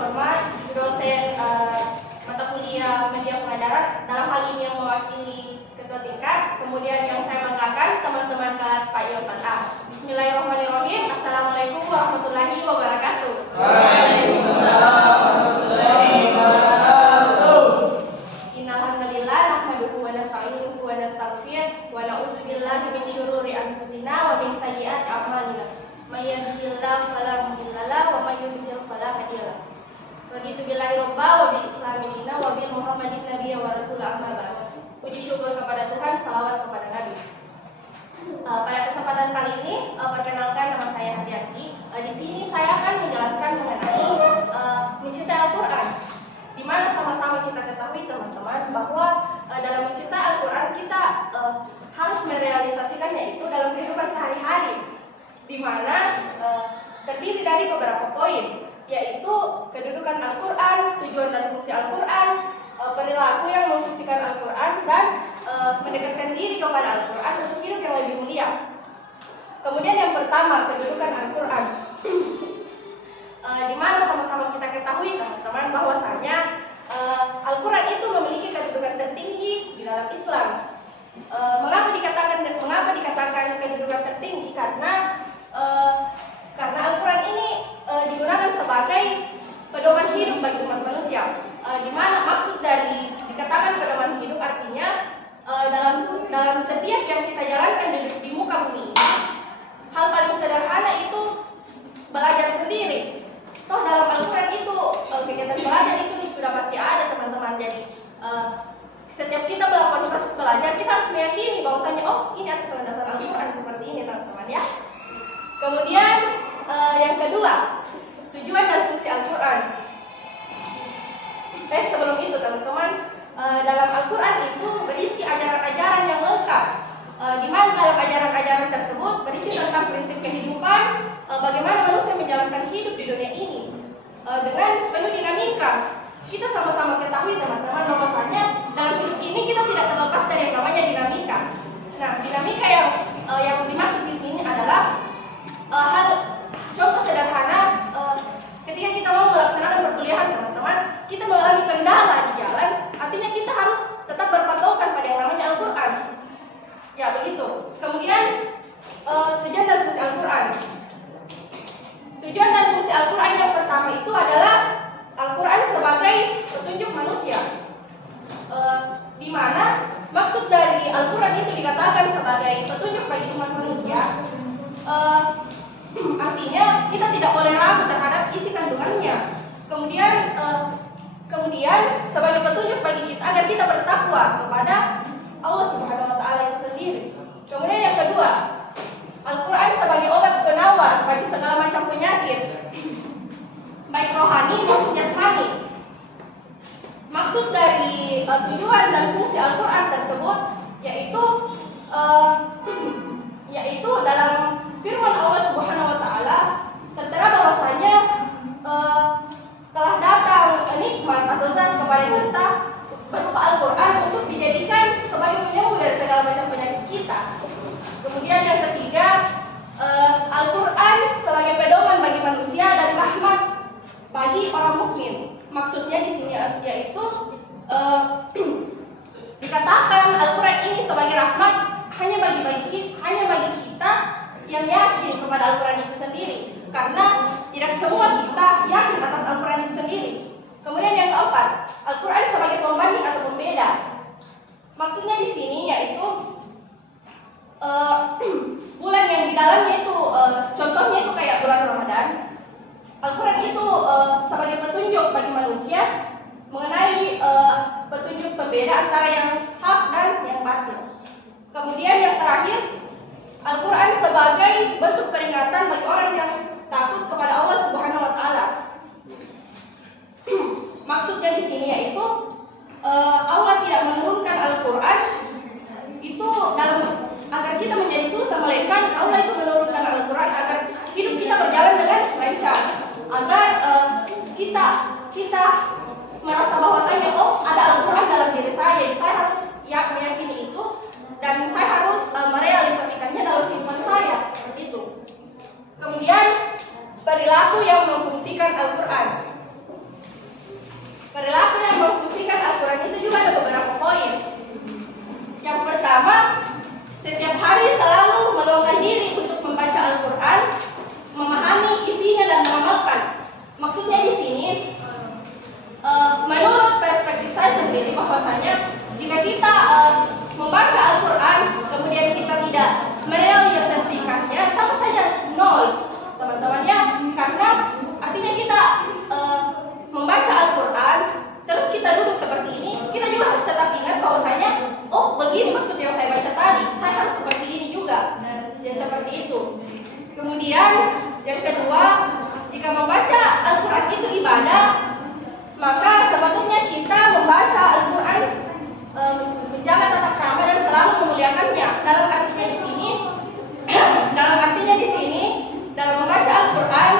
terhormat, dosen mata kuliah media pengajaran, dalam hal ini yang mewakili ketua tingkat, kemudian yang saya banggakan teman-teman kelas PAI 4A. Bismillahirrahmanirrahim. Assalamualaikum warahmatullahi wabarakatuh. Waalaikumsalam warahmatullahi wabarakatuh. Innalhamdulillah nahmaduhu wa nasta'inuhu wa nastaghfiruh wa na'udzu billahi min syururi anfusina wa min sayyiati a'malina. May yahdihillahu fala mudilla lahu wa may yudlil fala hadiya lahu. Raditu billahi robba wa bil islami dina wa bil muhammadin nabiyya wa rasul amma ba'd. Puji syukur kepada Tuhan, salawat kepada Nabi. Pada kesempatan kali ini, perkenalkan nama saya Hadiati. Di sini saya akan menjelaskan mengenai mencintai Al-Quran. Di mana sama-sama kita ketahui teman-teman bahwa dalam mencintai Al-Quran kita harus merealisasikannya itu dalam kehidupan sehari-hari. Di mana terdiri dari beberapa poin, yaitu kedudukan Al-Quran, tujuan dan fungsi Al-Quran, perilaku yang memfungsikan Al-Quran, dan mendekatkan diri kepada Al-Quran untuk hidup yang lebih mulia. Kemudian yang pertama, kedudukan Al-Quran. Di mana sama-sama kita ketahui teman-teman bahwasanya Al-Quran itu memiliki kedudukan tertinggi di dalam Islam. Mengapa dikatakan kedudukan tertinggi? Karena Al-Quran ini digunakan sebagai pedoman hidup bagi umat manusia. Di mana maksud dari dikatakan pedoman hidup artinya dalam setiap yang kita jalankan di muka bumi ini, hal paling sederhana itu belajar sendiri. Toh dalam Al-Quran itu kegiatan belajar itu sudah pasti ada teman-teman. Jadi setiap kita melakukan proses belajar, kita harus meyakini bahwasanya ini atas landasan Al-Quran seperti ini teman-teman ya. Kemudian yang kedua, tujuan dan fungsi Al-Quran. Sebelum itu teman-teman, dalam Al-Quran itu berisi ajaran-ajaran yang lengkap, di mana dalam ajaran-ajaran tersebut berisi tentang prinsip kehidupan, bagaimana manusia menjalankan hidup di dunia ini dengan penuh dinamika. Kita sama-sama ketahui teman-teman bahwasanya dalam hidup ini kita tidak terlepas dari yang namanya dinamika. Nah, dinamika yang dimaksud di sini adalah hal contoh sederhana ketika kita mau melaksanakan perkuliahan teman-teman, kita mengalami kendala di jalan, artinya kita harus tetap berpatokan pada yang namanya Al-Quran. Ya begitu. Kemudian tujuan dan fungsi Al-Quran. Tujuan dan fungsi Al-Quran yang pertama itu adalah Al-Quran sebagai petunjuk manusia. Di mana maksud dari Al-Quran itu dikatakan sebagai petunjuk bagi umat manusia. Artinya kita tidak boleh ragu terhadap isi kandungannya. Kemudian sebagai petunjuk bagi kita agar kita bertakwa kepada Allah Subhanahu wa taala itu sendiri. Kemudian yang kedua, Al-Quran sebagai obat penawar bagi segala macam penyakit, baik rohani maupun jasmani. Maksud dari tujuan dan fungsi Al-Quran tersebut yaitu dalam firman Allah Subhanahu wa taala tertera bahwasanya telah datang nikmat atau zat kepada kita berupa Al-Quran untuk dijadikan sebagai penyembuh dari segala macam penyakit kita. Kemudian yang ketiga, Al-Quran sebagai pedoman bagi manusia dan rahmat bagi orang mukmin. Maksudnya di sini yaitu dikatakan Al-Quran ini sebagai rahmat hanya bagi kita yang yakin kepada Al-Quran itu sendiri, karena tidak semua kita yakin atas Al-Quran itu sendiri. Kemudian yang keempat, Al-Quran sebagai pembanding atau pembeda. Maksudnya di sini yaitu bulan yang di dalamnya itu contohnya itu kayak bulan Ramadan. Al-Quran itu sebagai petunjuk bagi manusia mengenai petunjuk pembeda antara yang hak dan yang batil. Kemudian yang terakhir, Al-Quran sebagai bentuk peringatan bagi orang yang takut kepada Allah Subhanahu wa taala. Maksudnya di sini yaitu Allah tidak menurunkan Al-Quran itu agar kita menjadi susah, melainkan Allah itu menurunkan Al-Quran agar hidup kita berjalan dengan lancar, agar kita merasa bahwasanya ada Al-Quran dalam diri saya, jadi saya harus meyakini itu dan saya harus merealisasikannya dalam kehidupan saya, seperti itu. Kemudian perilaku yang memfungsikan Al-Quran. Maksudnya di sini, menurut perspektif saya sendiri bahwasanya jika kita membaca Al-Quran kemudian kita tidak merealisasikannya, sama saja nol, teman-teman ya. Karena artinya kita membaca Al-Quran terus kita duduk seperti ini, kita juga harus tetap ingat bahwasanya oh begini maksud yang saya baca tadi, saya harus seperti ini juga, ya seperti itu. Kemudian yang kedua, jika membaca Al-Quran itu ibadah, maka sepatutnya kita membaca Al-Quran menjaga tata krama dan selalu memuliakannya. Dalam artinya di sini, dalam membaca Al-Quran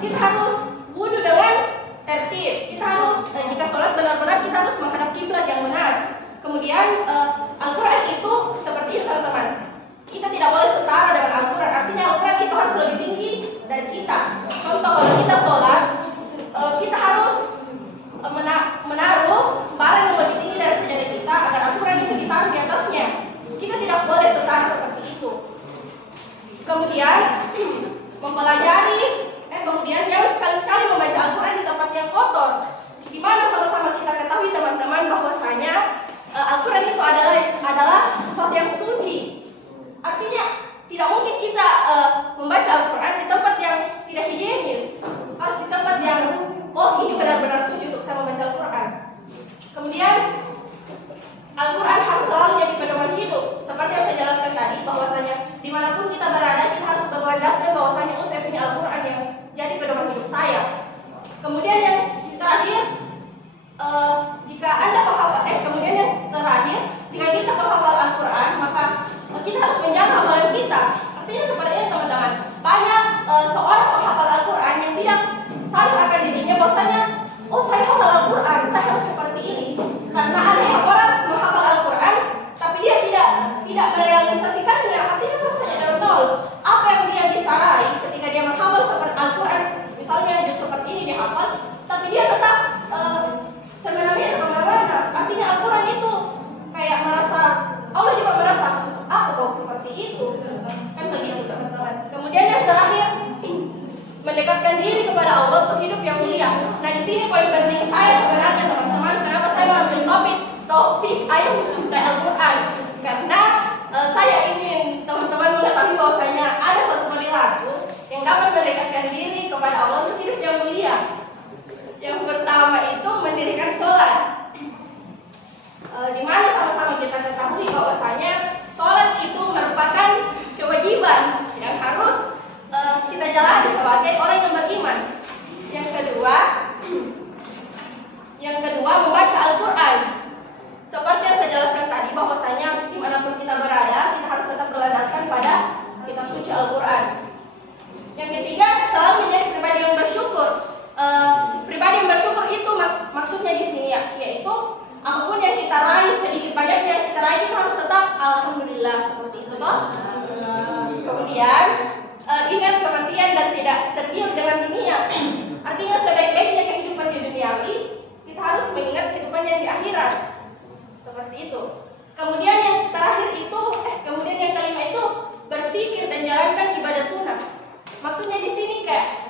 kita harus wudu dengan tertib. Kita harus jika sholat benar-benar kita harus menghadap kiblat yang benar. Kemudian Al-Quran itu seperti itu teman-teman. Kita tidak boleh setara dengan Al-Quran. Artinya Al-Quran itu harus lebih tinggi dari kita. Contoh kalau kita sholat, kita harus menaruh barang yang lebih tinggi dari sajadah kita agar Al-Quran itu ditaruh di atasnya. Kita tidak boleh setara seperti itu. Kemudian mempelajari, kemudian jangan sekali-sekali membaca Al-Quran di tempat yang kotor. Di mana sama-sama kita ketahui teman-teman bahwasanya Al-Quran itu adalah sesuatu yang suci. Artinya tidak mungkin kita membaca Al-Quran di tempat yang tidak higienis. Harus di tempat yang ini benar-benar suci untuk saya membaca Al-Quran. Kemudian Al-Quran harus selalu jadi pedoman hidup. Seperti yang saya jelaskan tadi bahwasanya dimanapun kita berada kita harus berlandaskan bahwasanya saya punya Al-Quran yang jadi pedoman hidup saya. Kemudian yang terakhir, jika kita menghafal Al-Quran, maka kita harus menjaga hafalan kita. Artinya seperti ini teman-teman. Banyak seorang penghafal Al-Quran yang tidak sadar akan dirinya bahwasanya saya hafal Al-Quran, saya harus seperti ini. Karena ada yang orang menghafal Al-Quran tapi dia tidak merealisasikannya. Artinya sama saja dengan nol. Apa yang dia bisa raih ketika dia menghafal seperti Al-Quran, misalnya juz seperti ini dihafal, tapi dia tetap semena-mena kemana-mana. Artinya Al-Quran itu kayak merasa, Allah juga merasa, apa kok seperti itu? Kan begitu teman-teman. Kemudian yang terakhir, mendekatkan diri kepada Allah untuk hidup yang mulia. Nah di sini poin penting saya sebenarnya teman-teman, kenapa saya mengambil topik ayo mencintai Al-Quran? Karena saya ingin teman-teman mengetahui bahwasanya ada suatu perilaku yang dapat mendekatkan diri kepada Allah untuk hidup yang mulia. Yang pertama itu mendirikan sholat. Di mana sama-sama kita ketahui bahwasanya sholat itu merupakan kewajiban yang harus kita jalani sebagai orang yang beriman. Yang kedua membaca Al-Quran. Seperti yang saya jelaskan tadi bahwasanya dimanapun kita berada kita harus tetap berlandaskan pada kitab suci Al-Quran. Yang ketiga selalu menjadi pribadi yang bersyukur. Pribadi yang bersyukur itu maksudnya di sini yaitu apapun yang kita raih, sedikit banyaknya yang kita raih kita harus tetap alhamdulillah seperti itu toh. Kemudian ingat kematian dan tidak tergiur dengan dunia. Artinya sebaik-baiknya kehidupan di duniawi kita harus mengingat kehidupan yang di akhirat. Seperti itu. Kemudian yang terakhir itu, kemudian yang kelima itu berzikir dan jalankan ibadah sunnah. Maksudnya di sini kayak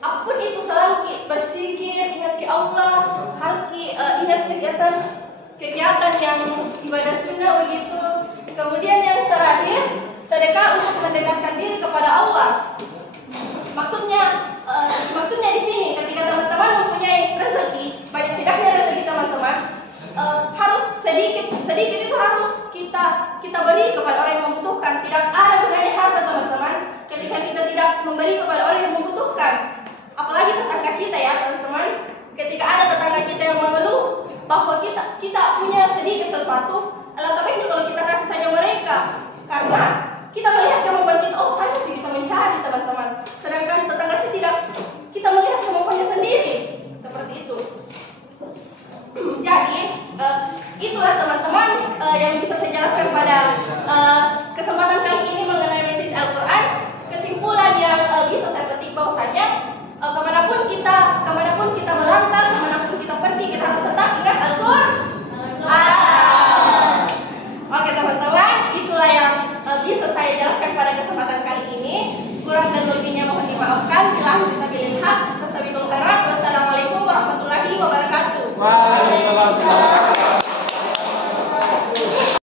apapun itu selalu berzikir, ingat ke Allah, harus ingat kegiatan yang ibadah sunnah begitu. Kemudian yang terakhir sedekah untuk mendekatkan diri kepada Allah. Maksudnya di sini ketika teman-teman mempunyai rezeki, banyak tidaknya rezeki teman-teman, harus sedikit itu harus kita beri kepada orang yang membutuhkan. Tidak ada gunanya harta teman-teman ketika kita tidak memberi kepada orang yang membutuhkan. Apalagi tetangga kita ya teman-teman. Ketika ada tetangga kita yang mengeluh bahwa kita punya sedikit sesuatu,